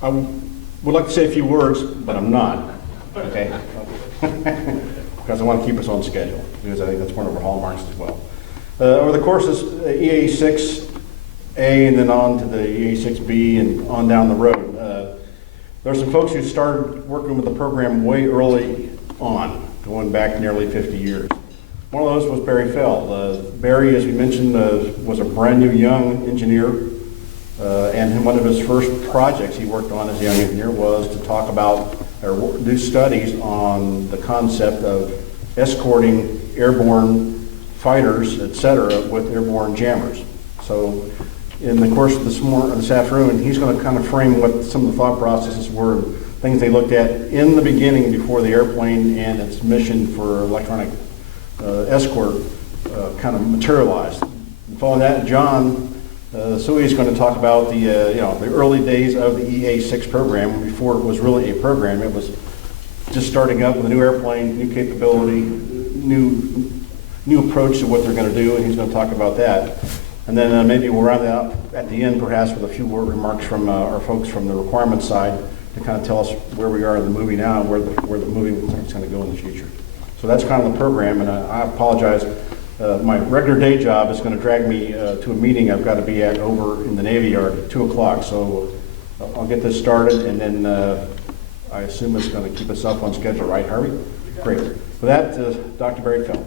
I would like to say a few words, but I'm not, okay? Because I want to keep us on schedule, because I think that's one of our hallmarks as well. Over the course of EA6A and then on to the EA6B and on down the road, there are some folks who started working with the program way early on, going back nearly 50 years. One of those was Barry Fell. Barry, as we mentioned, was a brand new young engineer, and one of his first projects he worked on as a young engineer was to talk about or do studies on the concept of escorting airborne fighters, et cetera, with airborne jammers. So in the course of this afternoon, he's going to kind of frame what some of the thought processes were, things they looked at in the beginning before the airplane and its mission for electronic escort kind of materialized. And following that, John Suhy is going to talk about the early days of the EA6 program. Before it was really a program, it was just starting up with a new airplane, new capability, new approach to what they're going to do, and he's going to talk about that. And then maybe we'll round it out at the end, perhaps, with a few word remarks from our folks from the requirements side to kind of tell us where we are in the movie now and where the movie is going to go in the future. So that's kind of the program, and I apologize. My regular day job is going to drag me to a meeting I've got to be at over in the Navy Yard at 2 o'clock. So I'll get this started, and then I assume it's going to keep us up on schedule, right, Harvey? Great. With that, Dr. Barry Fell.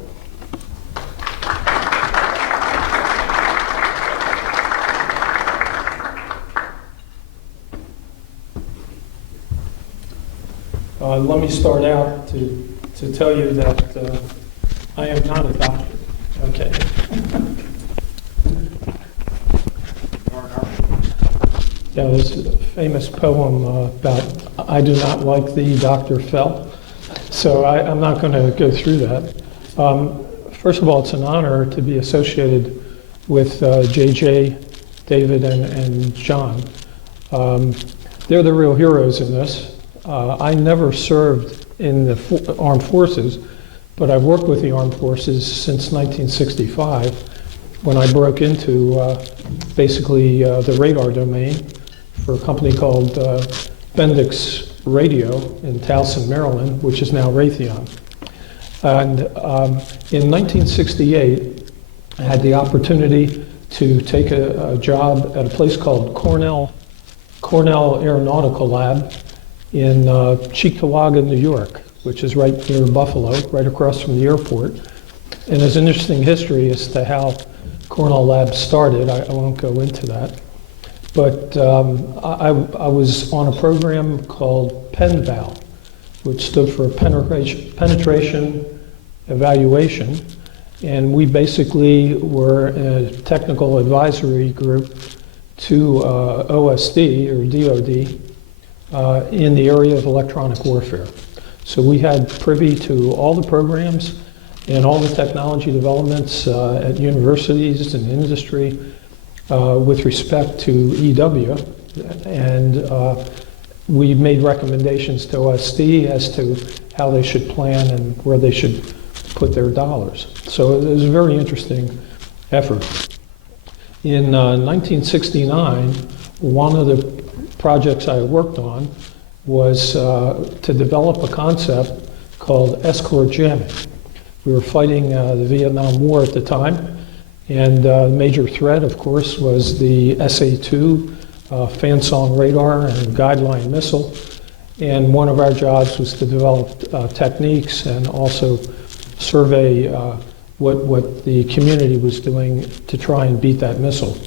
Let me start out to tell you that I am not a doctor. Okay. Yeah, there's a famous poem about I do not like thee, Dr. Fell. So I'm not going to go through that. First of all, it's an honor to be associated with JJ, David, and John. They're the real heroes in this. I never served in the armed forces, but I've worked with the armed forces since 1965 when I broke into basically the radar domain for a company called Bendix Radio in Towson, Maryland, which is now Raytheon. And in 1968, I had the opportunity to take a job at a place called Cornell Aeronautical Lab in Cheektowaga, New York, which is right near Buffalo, right across from the airport. And there's an interesting history as to how Cornell Labs started. I won't go into that. But I was on a program called PENVAL, which stood for Penetration Evaluation. And we basically were a technical advisory group to OSD, or DOD, in the area of electronic warfare. So we had privy to all the programs and all the technology developments at universities and industry with respect to EW, and we made recommendations to OSD as to how they should plan and where they should put their dollars. So it was a very interesting effort. In 1969, one of the projects I worked on was to develop a concept called escort jamming. We were fighting the Vietnam War at the time, and the major threat, of course, was the SA-2 fan-song radar and guideline missile. And one of our jobs was to develop techniques and also survey what the community was doing to try and beat that missile.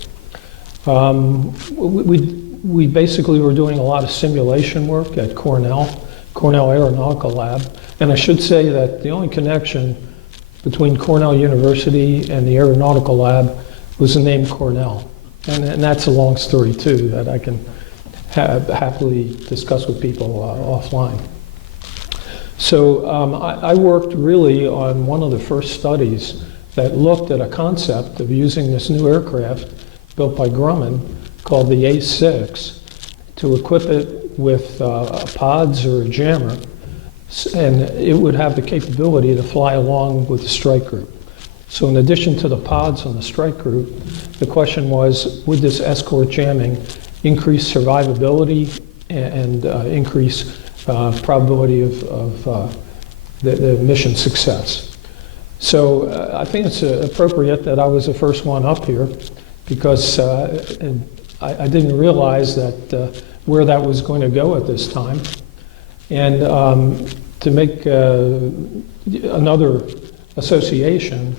We basically were doing a lot of simulation work at Cornell Aeronautical Lab. And I should say that the only connection between Cornell University and the Aeronautical Lab was the name Cornell. And that's a long story too that I can happily discuss with people offline. So I worked really on one of the first studies that looked at a concept of using this new aircraft built by Grumman called the A6 to equip it with pods or a jammer, and it would have the capability to fly along with the strike group. So in addition to the pods on the strike group, the question was, would this escort jamming increase survivability and increase probability of the mission success. So I think it's appropriate that I was the first one up here, because I didn't realize that where that was going to go at this time. And to make another association,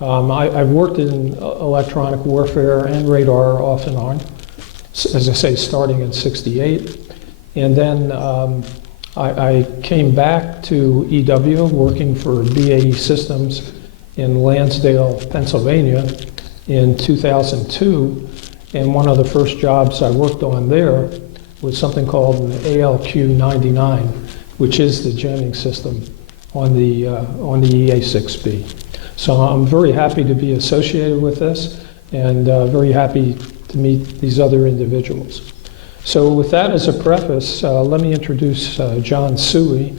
I've worked in electronic warfare and radar off and on, as I say, starting in '68. And then I came back to EW, working for BAE Systems in Lansdale, Pennsylvania in 2002. And one of the first jobs I worked on there was something called an ALQ-99, which is the jamming system on the EA6B. So I'm very happy to be associated with this, and very happy to meet these other individuals. So with that as a preface, let me introduce John Suhy.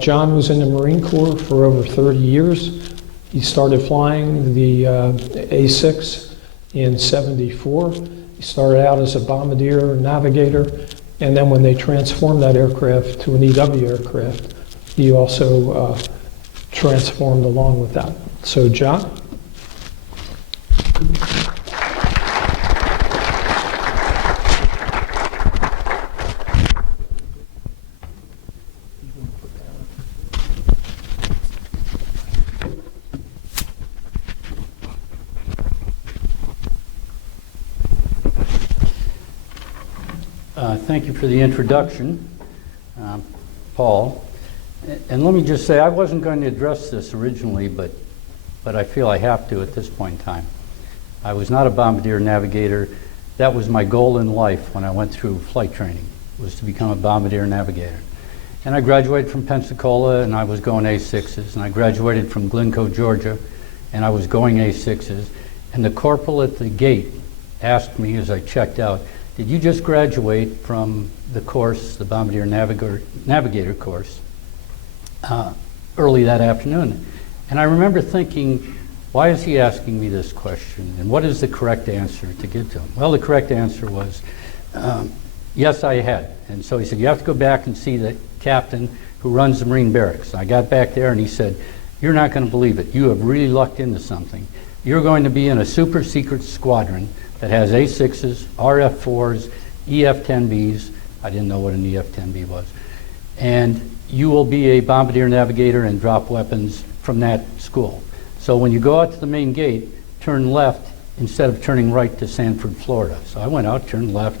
John was in the Marine Corps for over 30 years. He started flying the A6 in '74. He started out as a bombardier navigator, and then when they transformed that aircraft to an EW aircraft, he also transformed along with that. So, John? Thank you for the introduction, Paul. And let me just say, I wasn't going to address this originally, but I feel I have to at this point in time. I was not a bombardier navigator. That was my goal in life when I went through flight training, was to become a bombardier navigator. And I graduated from Pensacola, and I was going A6s, and I graduated from Glencoe, Georgia, and I was going A6s. And the corporal at the gate asked me as I checked out, "Did you just graduate from the course, the Bombardier Navigator course, early that afternoon?" And I remember thinking, why is he asking me this question? And what is the correct answer to give to him? Well, the correct answer was, yes, I had. And so he said, "You have to go back and see the captain who runs the Marine barracks." I got back there and he said, "You're not going to believe it. You have really lucked into something. You're going to be in a super secret squadron that has A6s, RF4s, EF-10Bs. I didn't know what an EF-10B was. And you will be a bombardier navigator and drop weapons from that school. So when you go out to the main gate, turn left instead of turning right to Sanford, Florida." So I went out, turned left,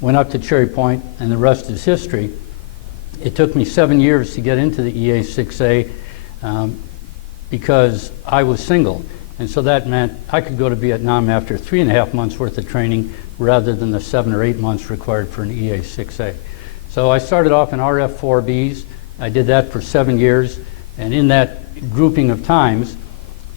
went up to Cherry Point, and the rest is history. It took me 7 years to get into the EA6A because I was single. And so that meant I could go to Vietnam after 3.5 months worth of training rather than the 7 or 8 months required for an EA6A. So I started off in RF4Bs. I did that for 7 years. And in that grouping of times,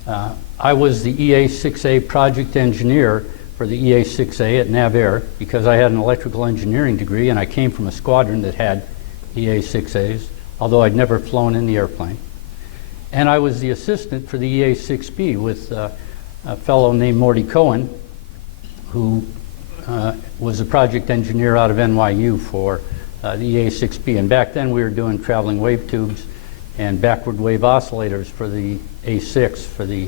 I was the EA6A project engineer for the EA6A at NavAir because I had an electrical engineering degree and I came from a squadron that had EA6As, although I'd never flown in the airplane. And I was the assistant for the EA6B with a fellow named Morty Cohen, who was a project engineer out of NYU for the EA6B. And back then we were doing traveling wave tubes and backward wave oscillators for the A6 for the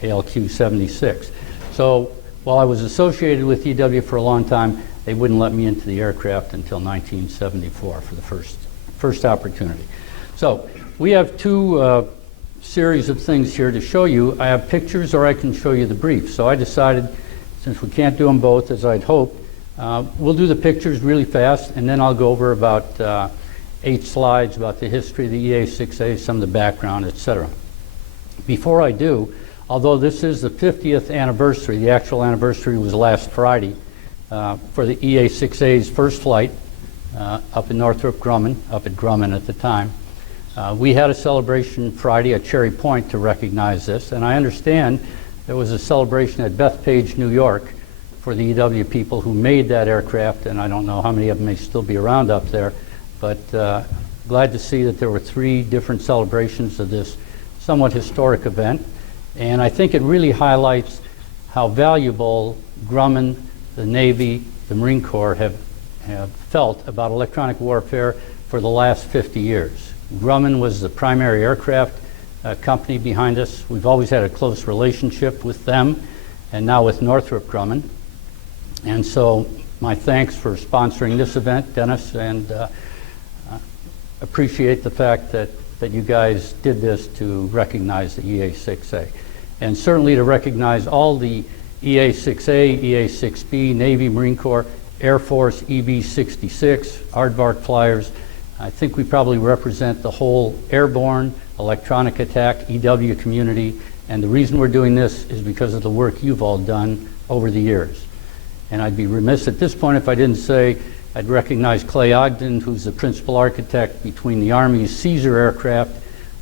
ALQ-76. So while I was associated with EW for a long time, they wouldn't let me into the aircraft until 1974 for the first opportunity. So we have two series of things here to show you. I have pictures or I can show you the brief. So I decided, since we can't do them both as I'd hoped, we'll do the pictures really fast and then I'll go over about 8 slides about the history of the EA6A, some of the background, etc. Before I do, although this is the 50th anniversary, the actual anniversary was last Friday for the EA6A's first flight up in Northrop Grumman, up at Grumman at the time. We had a celebration Friday at Cherry Point to recognize this, and I understand there was a celebration at Bethpage, New York for the EW people who made that aircraft, and I don't know how many of them may still be around up there, but glad to see that there were 3 different celebrations of this somewhat historic event. And I think it really highlights how valuable Grumman, the Navy, the Marine Corps have have felt about electronic warfare for the last 50 years. Grumman was the primary aircraft company behind us. We've always had a close relationship with them, and now with Northrop Grumman. And so my thanks for sponsoring this event, Dennis, and appreciate the fact that you guys did this to recognize the EA6A. And certainly to recognize all the EA6A, EA6B, Navy, Marine Corps, Air Force, EB-66, aardvark flyers. I think we probably represent the whole airborne, electronic attack, EW community. And the reason we're doing this is because of the work you've all done over the years. And I'd be remiss at this point if I didn't say I'd recognize Clay Ogden, who's the principal architect between the Army's Caesar aircraft,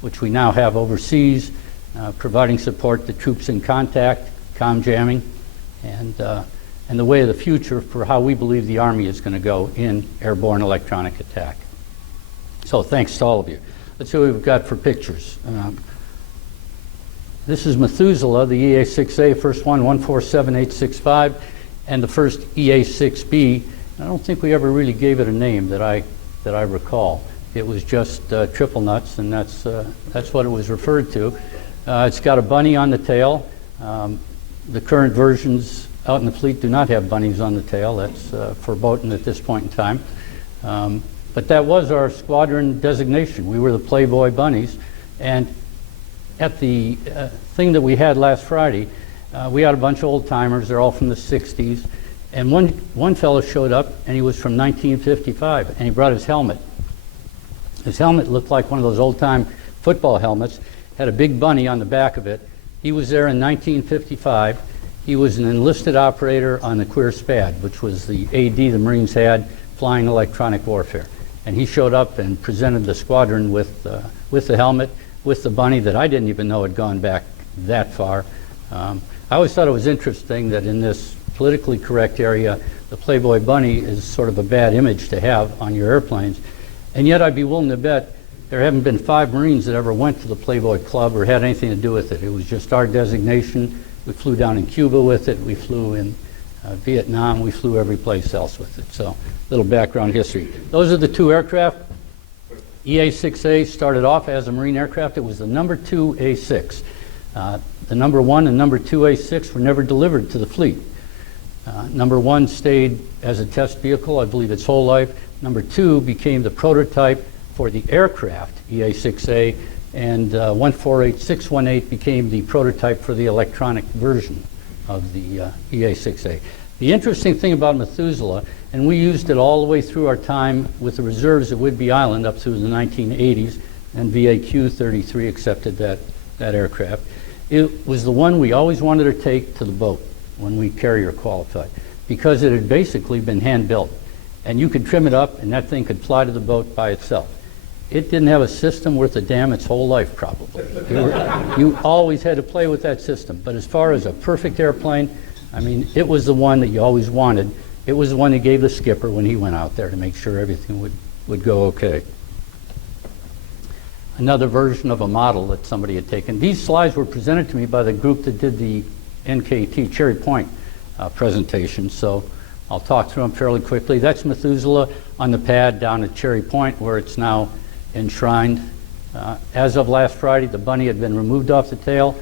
which we now have overseas, providing support to troops in contact, comm jamming, and the way of the future for how we believe the Army is going to go in airborne electronic attack. So thanks to all of you. Let's see what we've got for pictures. This is Methuselah, the EA6A, first one, 147865, and the first EA6B. I don't think we ever really gave it a name that I recall. It was just triple nuts, and that's what it was referred to. It's got a bunny on the tail. The current versions out in the fleet do not have bunnies on the tail. That's verboten at this point in time. But that was our squadron designation. We were the Playboy Bunnies. And at the thing that we had last Friday, we had a bunch of old timers. They're all from the 60s. And one fellow showed up, and he was from 1955, and he brought his helmet. His helmet looked like one of those old-time football helmets, had a big bunny on the back of it. He was there in 1955. He was an enlisted operator on the Queer Spad, which was the AD the Marines had, flying electronic warfare. And he showed up and presented the squadron with the helmet, with the bunny that I didn't even know had gone back that far. I always thought it was interesting that in this politically correct area, the Playboy Bunny is sort of a bad image to have on your airplanes. And yet I'd be willing to bet there haven't been 5 Marines that ever went to the Playboy Club or had anything to do with it. It was just our designation. We flew down in Cuba with it. We flew in Vietnam. We flew every place else with it. So, little background history. Those are the 2 aircraft. EA6A started off as a Marine aircraft. It was the number 2 A6. The number 1 and number 2 A6 were never delivered to the fleet. Number 1 stayed as a test vehicle, I believe, its whole life. Number 2 became the prototype for the aircraft, EA6A, and 148618 became the prototype for the electronic version of the EA6A. The interesting thing about Methuselah, and we used it all the way through our time with the reserves at Whidbey Island up through the 1980s, and VAQ-33 accepted that aircraft. It was the one we always wanted to take to the boat when we carrier qualified, because it had basically been hand-built. And you could trim it up, and that thing could fly to the boat by itself. It didn't have a system worth a damn its whole life, probably. You always had to play with that system. But as far as a perfect airplane, I mean, it was the one that you always wanted. It was the one that gave the skipper when he went out there to make sure everything would go okay. Another version of a model that somebody had taken. These slides were presented to me by the group that did the NKT Cherry Point presentation, so I'll talk through them fairly quickly. That's Methuselah on the pad down at Cherry Point, where it's now enshrined. As of last Friday, the bunny had been removed off the tail.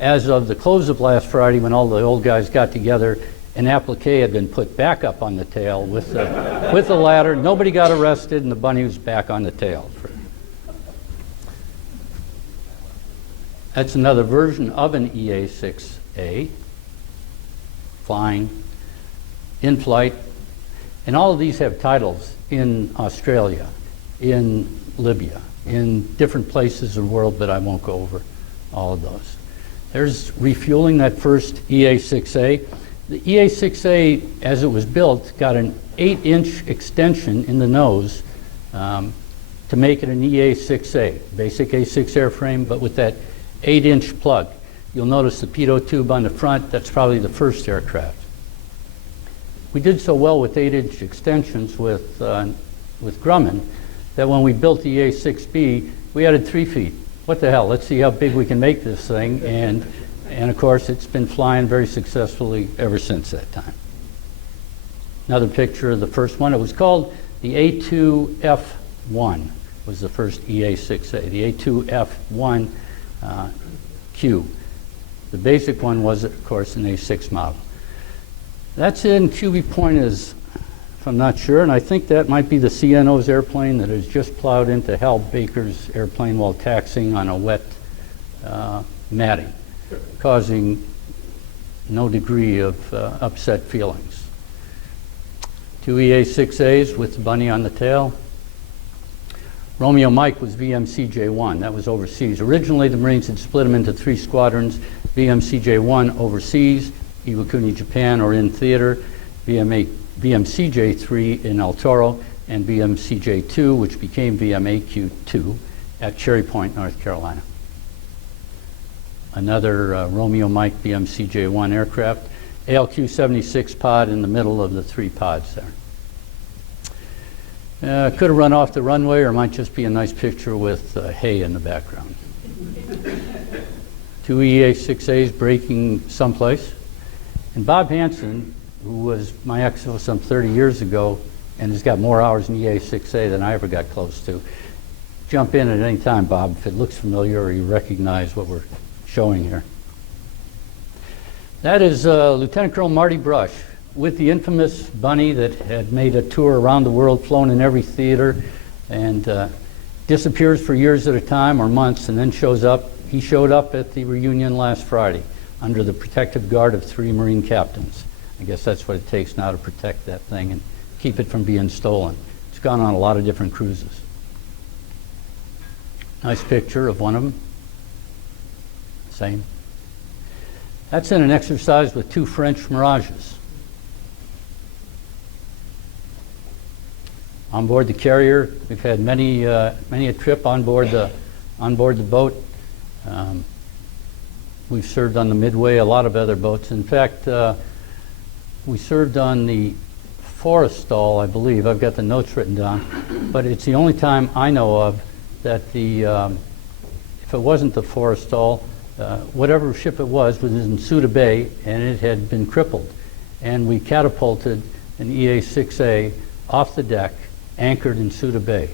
As of the close of last Friday, when all the old guys got together, an applique had been put back up on the tail with the ladder. Nobody got arrested, and the bunny was back on the tail. That's another version of an EA6A, flying, in flight. And all of these have titles in Australia, in Libya, in different places of the world, but I won't go over all of those. There's refueling that first EA6A. The EA6A, as it was built, got an 8-inch extension in the nose to make it an EA6A, basic A6 airframe, but with that 8-inch plug. You'll notice the pitot tube on the front. That's probably the first aircraft. We did so well with 8-inch extensions with Grumman that when we built the EA6B, we added 3 feet. What the hell? Let's see how big we can make this thing. And of course, it's been flying very successfully ever since that time. Another picture of the first one. It was called the A2F1, was the first EA6A, the A2F1 Q. The basic one was, of course, an A6 model. That's in QB Point, is, if I'm not sure, and I think that might be the CNO's airplane that has just plowed into Hal Baker's airplane while taxiing on a wet matting, causing no degree of upset feelings. 2 EA6As with the bunny on the tail. Romeo Mike was VMCJ1. That was overseas. Originally, the Marines had split them into 3 squadrons: VMCJ1 overseas, Iwakuni, Japan, or in theater, VMCJ3 in El Toro, and VMCJ2, which became VMAQ2 at Cherry Point, North Carolina. Another Romeo Mike VMCJ1 aircraft, ALQ-76 pod in the middle of the 3 pods there. Could have run off the runway, or might just be a nice picture with hay in the background. 2 EA6As breaking someplace. And Bob Hansen, who was my XO some 30 years ago and has got more hours in EA6A than I ever got close to. Jump in at any time, Bob, if it looks familiar or you recognize what we're showing here. That is Lieutenant Colonel Marty Brush with the infamous bunny that had made a tour around the world, flown in every theater, and disappears for years at a time or months and then shows up. He showed up at the reunion last Friday under the protective guard of 3 Marine captains. I guess that's what it takes now to protect that thing and keep it from being stolen. It's gone on a lot of different cruises. Nice picture of one of them. Same. That's in an exercise with 2 French Mirages. On board the carrier, we've had many a trip on board the boat. We've served on the Midway, a lot of other boats. In fact, we served on the Forrestal, I believe. I've got the notes written down, but it's the only time I know of that the if it wasn't the Forrestal, whatever ship it was in Suda Bay, and it had been crippled, and we catapulted an EA6A off the deck, anchored in Suda Bay,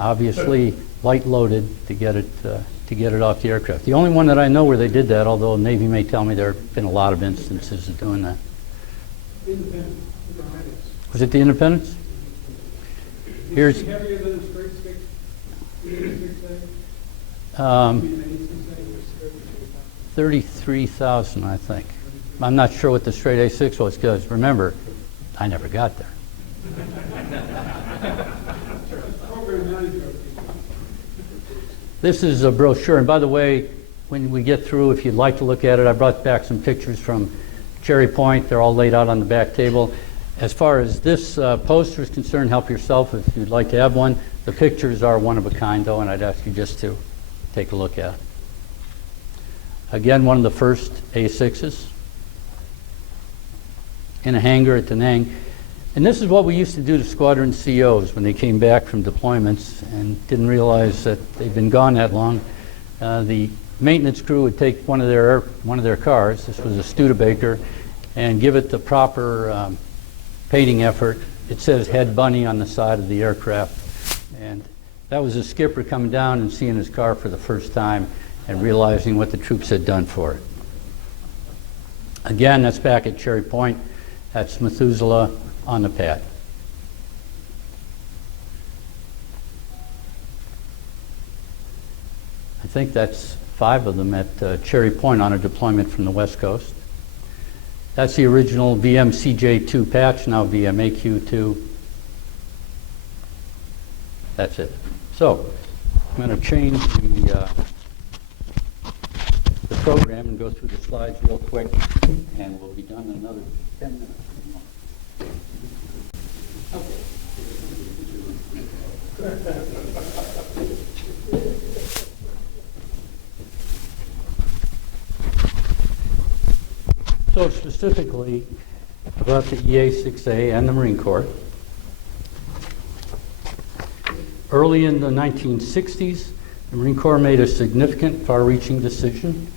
obviously light loaded to get it off the aircraft. The only one that I know where they did that, although Navy may tell me there have been a lot of instances of doing that. Independence. Was it the Independence? Here's Heavier than a straight stick? 33,000, I think. I'm not sure what the straight A6 was, because remember, I never got there. This is a brochure, and by the way, when we get through, if you'd like to look at it, I brought back some pictures from Cherry Point. They're all laid out on the back table. As far as this poster is concerned, help yourself if you'd like to have one. The pictures are one of a kind, though, and I'd ask you just to take a look at it. Again, one of the first A6s in a hangar at Da Nang. And this is what we used to do to squadron COs when they came back from deployments and didn't realize that they'd been gone that long. The maintenance crew would take one of their cars, this was a Studebaker, and give it the proper painting effort. It says Head Bunny on the side of the aircraft. And that was a skipper coming down and seeing his car for the first time and realizing what the troops had done for it. Again, that's back at Cherry Point. That's Methuselah on the pad. I think that's 5 of them at Cherry Point on a deployment from the West Coast. That's the original VMCJ2 patch, now VMAQ2. That's it. So I'm going to change the program and go through the slides real quick, and we'll be done in another 10 minutes. So specifically about the EA6A and the Marine Corps. Early in the 1960s, the Marine Corps made a significant, far-reaching decision,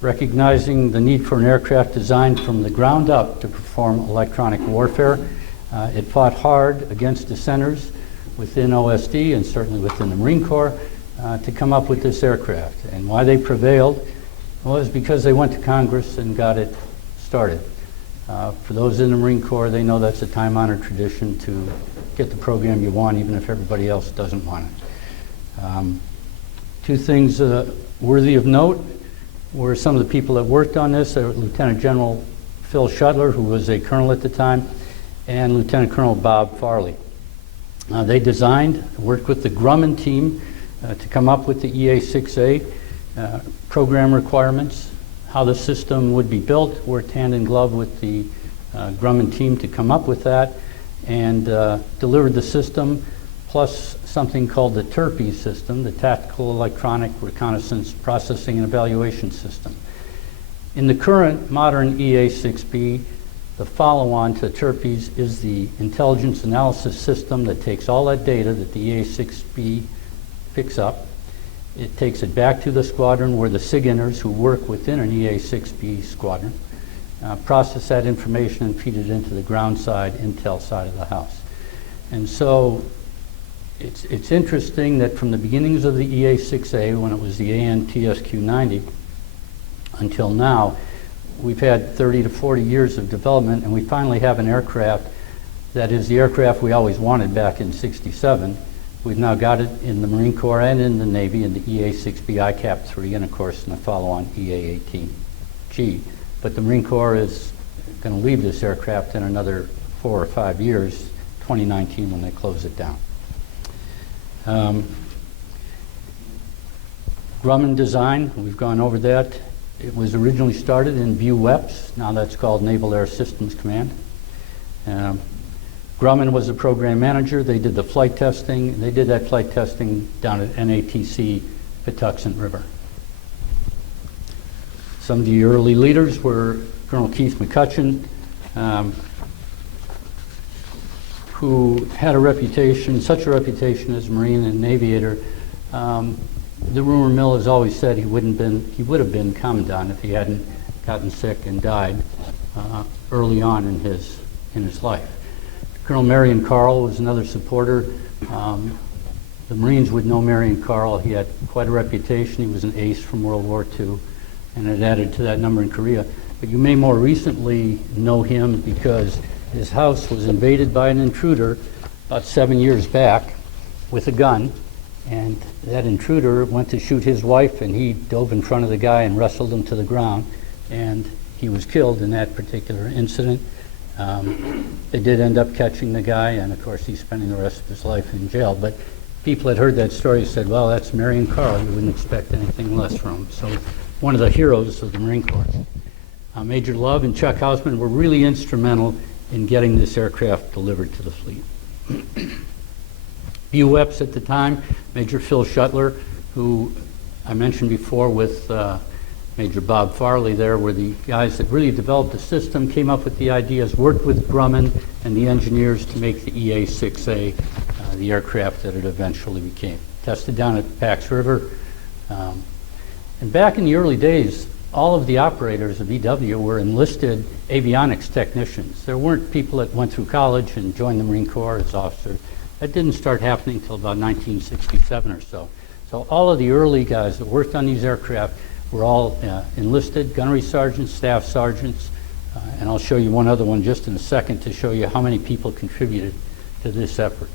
recognizing the need for an aircraft designed from the ground up to perform electronic warfare. It fought hard against dissenters within OSD and certainly within the Marine Corps to come up with this aircraft. And why they prevailed was because they went to Congress and got it started. For those in the Marine Corps, they know that's a time-honored tradition to get the program you want, even if everybody else doesn't want it. Two things worthy of note were some of the people that worked on this. Lieutenant General Phil Shuttler, who was a colonel at the time, and Lieutenant Colonel Bob Farley. They designed, worked with the Grumman team to come up with the EA6A program requirements, how the system would be built, worked hand in glove with the Grumman team to come up with that, and delivered the system, plus something called the TERPE system, the Tactical Electronic Reconnaissance Processing and Evaluation System. In the current modern EA6B, the follow-on to TERPEs is the intelligence analysis system that takes all that data that the EA6B picks up. It takes it back to the squadron where the SIGINTers who work within an EA6B squadron process that information and feed it into the ground side, intel side of the house. And so it's interesting that from the beginnings of the EA6A, when it was the AN-TSQ-90, until now, we've had 30 to 40 years of development, and we finally have an aircraft that is the aircraft we always wanted back in '67. We've now got it in the Marine Corps and in the Navy in the EA6B ICAP-3, and of course in the follow-on EA-18G. But the Marine Corps is going to leave this aircraft in another 4 or 5 years, 2019 when they close it down. Grumman design, we've gone over that. It was originally started in VUEPS, now that's called Naval Air Systems Command. Grumman was the program manager. They did the flight testing. They did that flight testing down at NATC Patuxent River. Some of the early leaders were Colonel Keith McCutcheon, who had a reputation, such a reputation as a Marine and an aviator. The rumor mill has always said he would have been commandant if he hadn't gotten sick and died early on in his life. Colonel Marion Carl was another supporter. The Marines would know Marion Carl. He had quite a reputation. He was an ace from World War II, and it added to that number in Korea. But you may more recently know him because his house was invaded by an intruder about 7 years back with a gun, and that intruder went to shoot his wife, and he dove in front of the guy and wrestled him to the ground, and he was killed in that particular incident. They did end up catching the guy, and of course he's spending the rest of his life in jail. But people had heard that story and said, well, that's Marion Carl. You wouldn't expect anything less from him. So one of the heroes of the Marine Corps. Major Love and Chuck Hausman were really instrumental in getting this aircraft delivered to the fleet. VUEPS at the time, Major Phil Shuttler, who I mentioned before with Major Bob Farley there, were the guys that really developed the system, came up with the ideas, worked with Grumman and the engineers to make the EA6A the aircraft that it eventually became. Tested down at Pax River. And back in the early days, all of the operators of EW were enlisted avionics technicians. There weren't people that went through college and joined the Marine Corps as officers. That didn't start happening until about 1967 or so. So all of the early guys that worked on these aircraft were all enlisted, gunnery sergeants, staff sergeants, and I'll show you one other one just in a second to show you how many people contributed to this effort.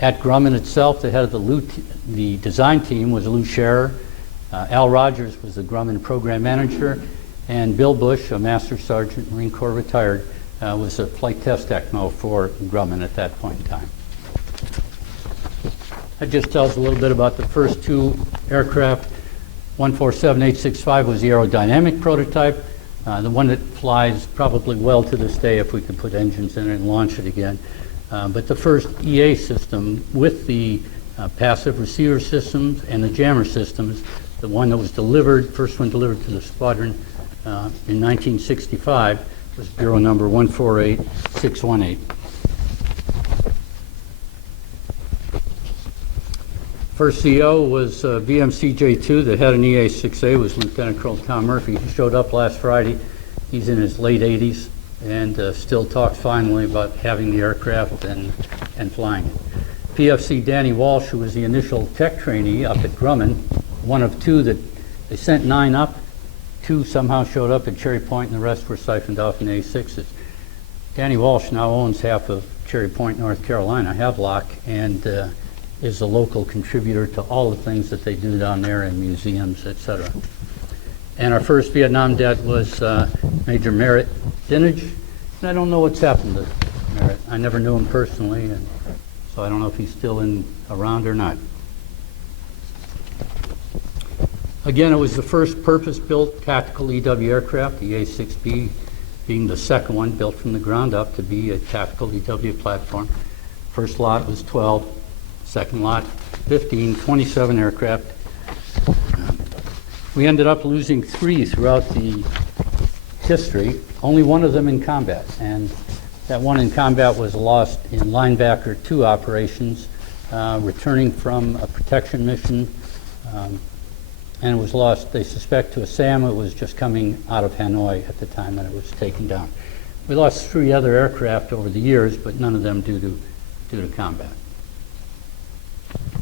At Grumman itself, the head of the design team was Lou Scherer. Al Rogers was the Grumman program manager, and Bill Bush, a Master Sergeant, Marine Corps retired, was a flight test ECMO for Grumman at that point in time. That just tells a little bit about the first two aircraft. 147865 was the aerodynamic prototype, the one that flies probably well to this day if we could put engines in it and launch it again. But the first EA system with the passive receiver systems and the jammer systems, the one that was delivered, first one delivered to the squadron in 1965, was Bureau number 148618. First CO was VMCJ2 that had an EA6A, was Lieutenant Colonel Tom Murphy. He showed up last Friday. He's in his late 80s. and still talks fondly about having the aircraft and flying it. PFC Danny Walsh, who was the initial tech trainee up at Grumman, one of two that they sent 9 up, 2 somehow showed up at Cherry Point, and the rest were siphoned off in A6s. Danny Walsh now owns half of Cherry Point, North Carolina, Havelock, and is a local contributor to all the things that they do down there in museums, etc. And our first Vietnam det was Major Merritt Dinage, and I don't know what's happened to Merritt. I never knew him personally, and so I don't know if he's still around or not. Again, it was the first purpose-built tactical EW aircraft, the EA6B being the second one built from the ground up to be a tactical EW platform. First lot was 12, second lot 15, 27 aircraft. We ended up losing 3 throughout the history, only one of them in combat, and that one in combat was lost in linebacker 2 operations, returning from a protection mission, and it was lost, they suspect, to a SAM. It was just coming out of Hanoi at the time that it was taken down. We lost 3 other aircraft over the years, but none of them due to combat.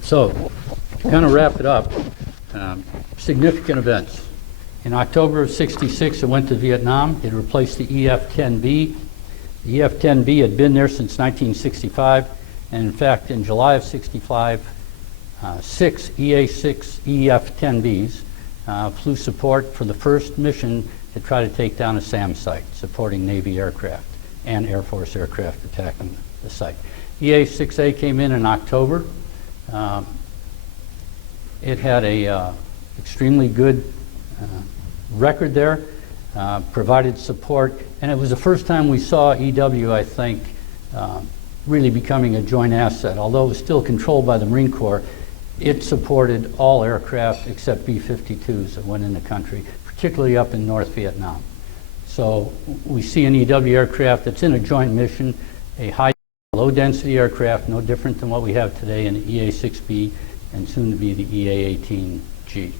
So, to kind of wrap it up, significant events. In October of '66, it went to Vietnam. It replaced the EF-10B. The EF-10B had been there since 1965, and in fact, in July of '65, 6 EA6 EF-10Bs flew support for the first mission to try to take down a SAM site, supporting Navy aircraft and Air Force aircraft attacking the site. EA6A came in October. It had a extremely good record there, provided support, and it was the first time we saw EW, I think, really becoming a joint asset. Although it was still controlled by the Marine Corps, it supported all aircraft except B-52s that went in the country, particularly up in North Vietnam. So we see an EW aircraft that's in a joint mission, a high, low-density aircraft, no different than what we have today in the EA6B and soon to be the EA-18G.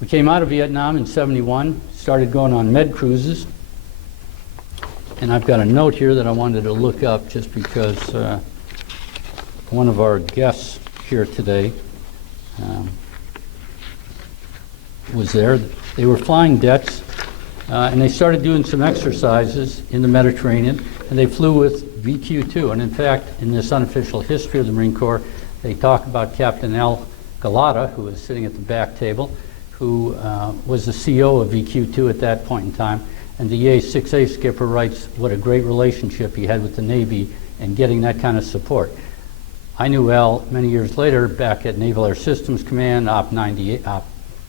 We came out of Vietnam in '71, started going on med cruises, and I've got a note here that I wanted to look up just because one of our guests here today was there. They were flying dets, and they started doing some exercises in the Mediterranean, and they flew with VQ-2. And in fact, in this unofficial history of the Marine Corps, they talk about Captain Al Galata, who was sitting at the back table, who was the CO of VQ-2 at that point in time. And the EA6A skipper writes what a great relationship he had with the Navy and getting that kind of support. I knew Al many years later back at Naval Air Systems Command, Op 98, Op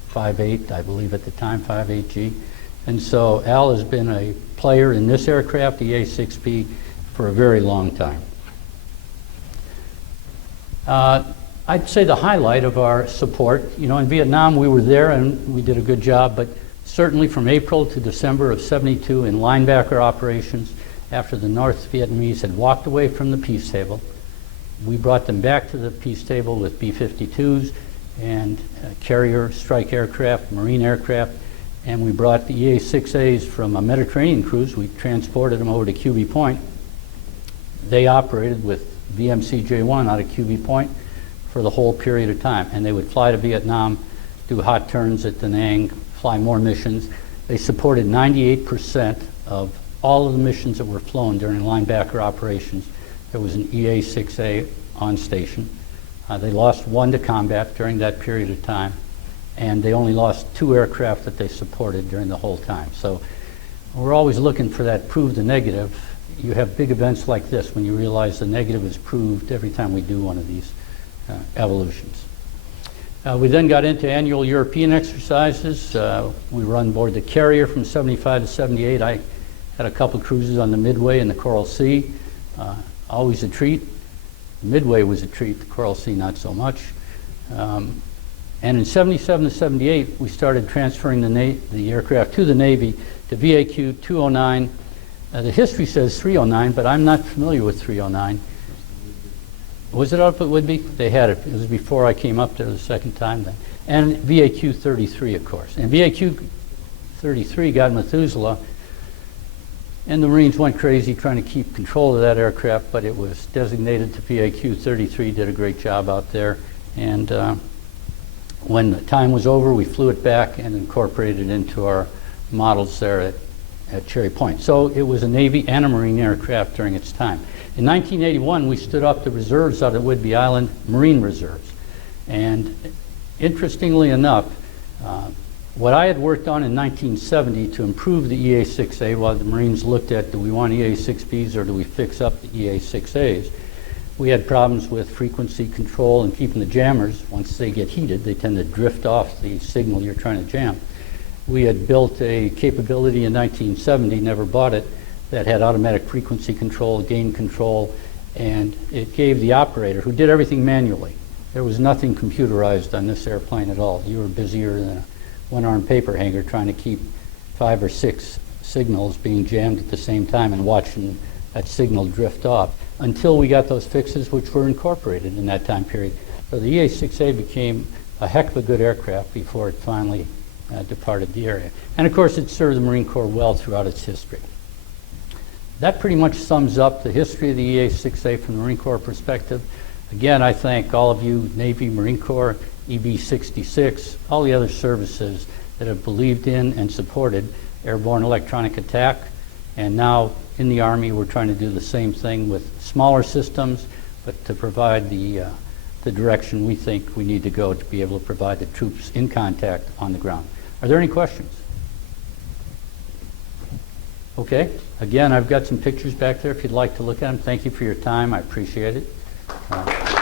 58, I believe at the time, 58G. And so Al has been a player in this aircraft, the EA6B, for a very long time. I'd say the highlight of our support, you know, in Vietnam we were there and we did a good job, but certainly from April to December of '72 in linebacker operations, after the North Vietnamese had walked away from the peace table, we brought them back to the peace table with B-52s and carrier strike aircraft, marine aircraft, and we brought the EA6As from a Mediterranean cruise. We transported them over to QB Point. They operated with VMC-J1 out of QB Point for the whole period of time, and they would fly to Vietnam, do hot turns at Da Nang, fly more missions. They supported 98% of all of the missions that were flown during linebacker operations. There was an EA6A on station. They lost 1 to combat during that period of time, and they only lost 2 aircraft that they supported during the whole time. So we're always looking for that prove the negative. You have big events like this when you realize the negative is proved every time we do one of these evolutions. We then got into annual European exercises. We were on board the carrier from '75 to '78. I had a couple cruises on the Midway and the Coral Sea. Always a treat. Midway was a treat, the Coral Sea not so much. And in '77 to '78, we started transferring the aircraft to the Navy to VAQ 209. The history says 309, but I'm not familiar with 309. Was it up at Whidbey? They had it. It was before I came up there the second time then. And VAQ 33, of course. And VAQ 33 got Methuselah And the Marines went crazy trying to keep control of that aircraft, but it was designated to PAQ-33, did a great job out there. And when the time was over, we flew it back and incorporated it into our models there at Cherry Point. So it was a Navy and a Marine aircraft during its time. In 1981, we stood up the reserves out at Whidbey Island, Marine Reserves. And interestingly enough, what I had worked on in 1970 to improve the EA6A, while the Marines looked at, do we want EA6Bs or do we fix up the EA6As, we had problems with frequency control and keeping the jammers. Once they get heated, they tend to drift off the signal you're trying to jam. We had built a capability in 1970, never bought it, that had automatic frequency control, gain control, and it gave the operator, who did everything manually. There was nothing computerized on this airplane at all. You were busier than a one-armed paper hanger trying to keep 5 or 6 signals being jammed at the same time and watching that signal drift off until we got those fixes, which were incorporated in that time period. So the EA6A became a heck of a good aircraft before it finally departed the area. And of course, it served the Marine Corps well throughout its history. That pretty much sums up the history of the EA6A from the Marine Corps perspective. Again, I thank all of you, Navy, Marine Corps, EB-66, all the other services that have believed in and supported airborne electronic attack. And now in the Army, we're trying to do the same thing with smaller systems, but to provide the direction we think we need to go to be able to provide the troops in contact on the ground. Are there any questions? Okay. Again, I've got some pictures back there if you'd like to look at them. Thank you for your time. I appreciate it.